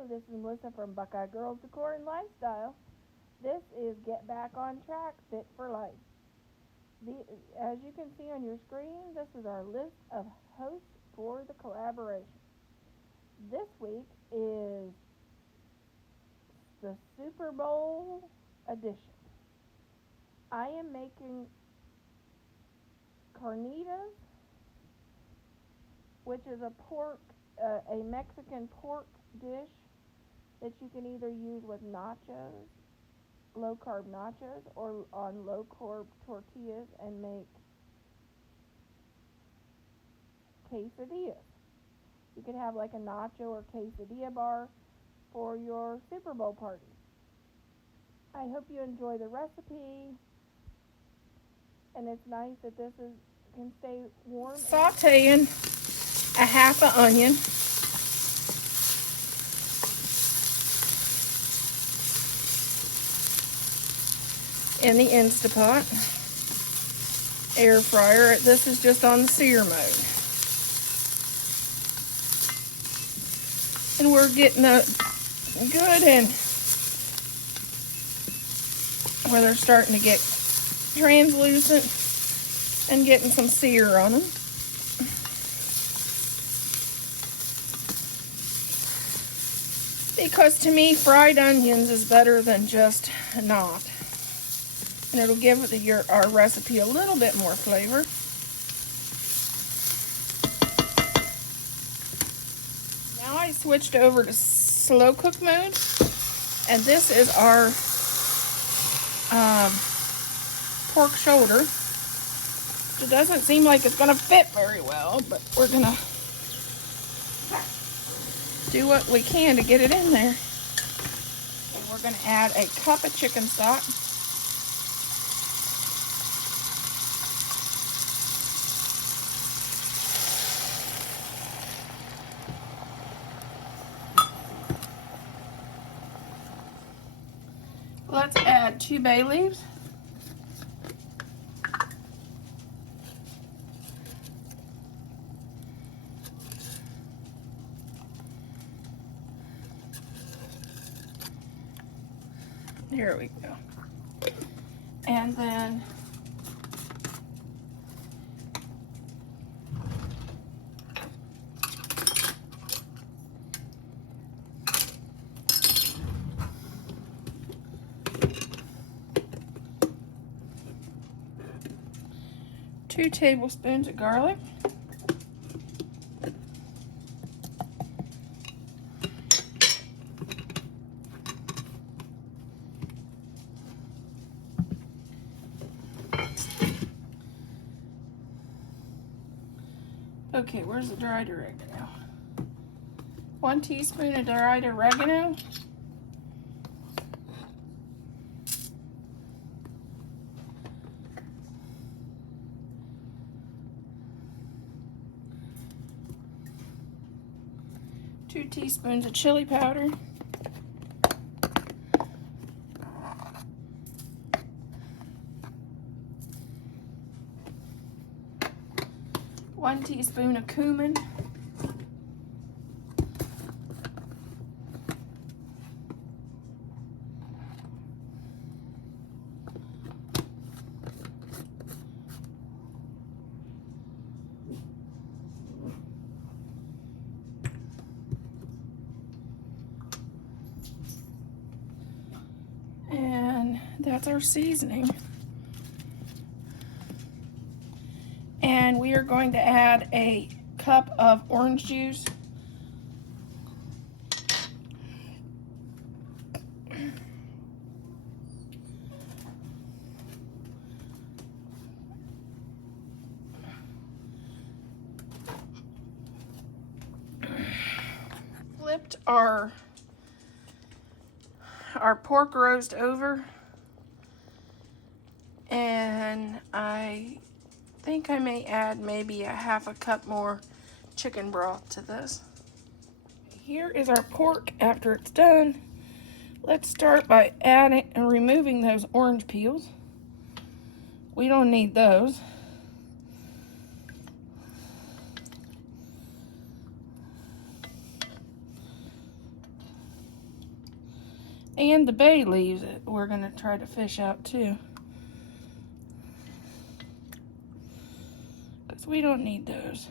Hello, this is Melissa from Buckeye Girls Decor and Lifestyle. This is Get Back on Track, Fit for Life. As you can see on your screen, this is our list of hosts for the collaboration. This week is the Super Bowl edition. I am making carnitas, which is a Mexican pork dish that you can either use with nachos, low-carb nachos, or on low-carb tortillas and make quesadillas. You could have like a nacho or quesadilla bar for your Super Bowl party. I hope you enjoy the recipe, and it's nice that this can stay warm. Sauteing a half an onion. In the Instapot air fryer. This is just on the sear mode. And we're getting a good and where they're starting to get translucent and getting some sear on them. Because to me, fried onions is better than just not. And it'll give our recipe a little bit more flavor. Now I switched over to slow cook mode, and this is our pork shoulder. It doesn't seem like it's gonna fit very well, but we're gonna do what we can to get it in there. And we're gonna add a cup of chicken stock. Let's add 2 bay leaves. Here we go. And then two tablespoons of garlic. Okay, where's the dried oregano? 1 teaspoon of dried oregano. Two teaspoons of chili powder. One teaspoon of cumin. And that's our seasoning. And we are going to add a cup of orange juice. Flipped our pork roast over, and I think I may add maybe a half a cup more chicken broth to this. Here is our pork after it's done. Let's start by adding and removing those orange peels. We don't need those. And the bay leaves we're going to try to fish out too. Because we don't need those.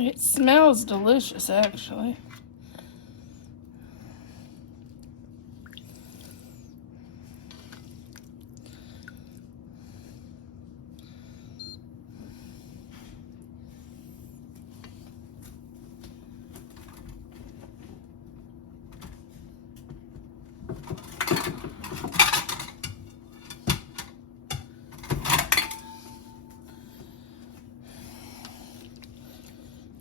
It smells delicious, actually.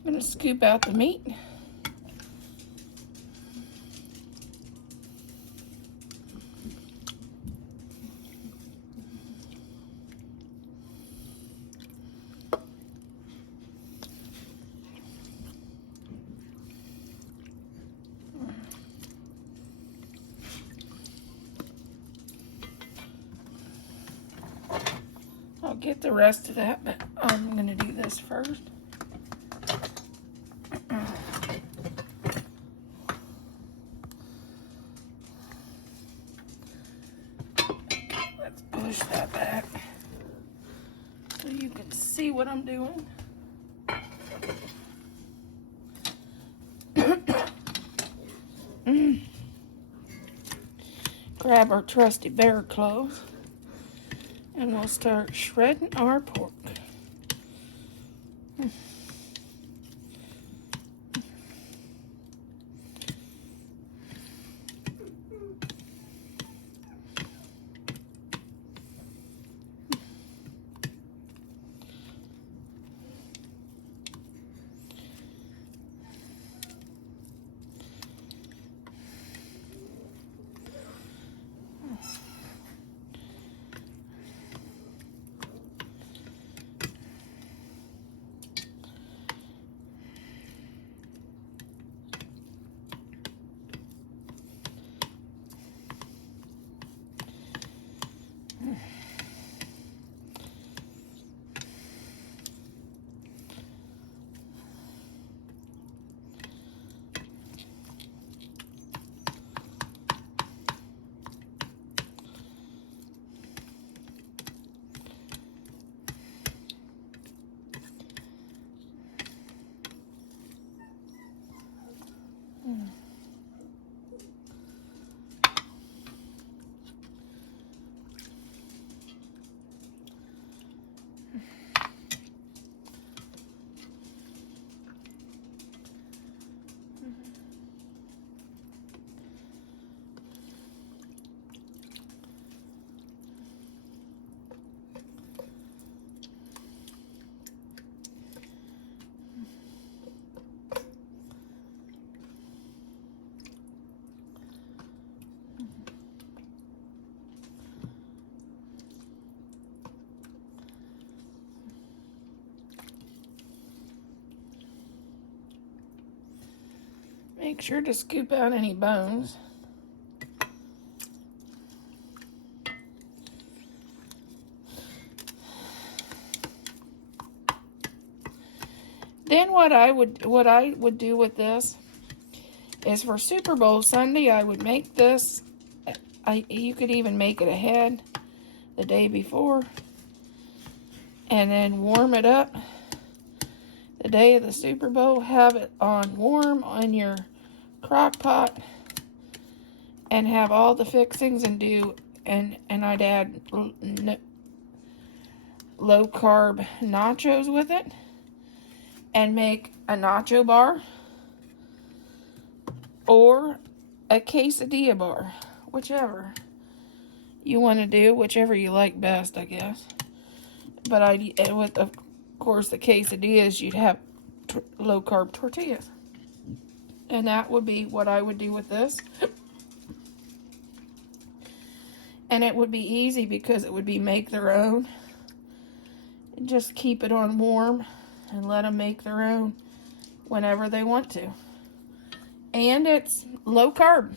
I'm going to scoop out the meat. I'll get the rest of that, but I'm going to do this first. Let's push that back so you can see what I'm doing. Grab our trusty bear claws and we'll start shredding our pork. Make sure to scoop out any bones. Then what I would do with this is for Super Bowl Sunday, I would make this. You could even make it ahead the day before and then warm it up the day of the Super Bowl. Have it on warm on your crock pot and have all the fixings and I'd add low carb nachos with it and make a nacho bar or a quesadilla bar, whichever you want to do, whichever you like best, I guess. But with of course the quesadillas, you'd have low carb tortillas. And that would be what I would do with this. And it would be easy because it would be make their own. Just keep it on warm and let them make their own whenever they want to. And it's low carb.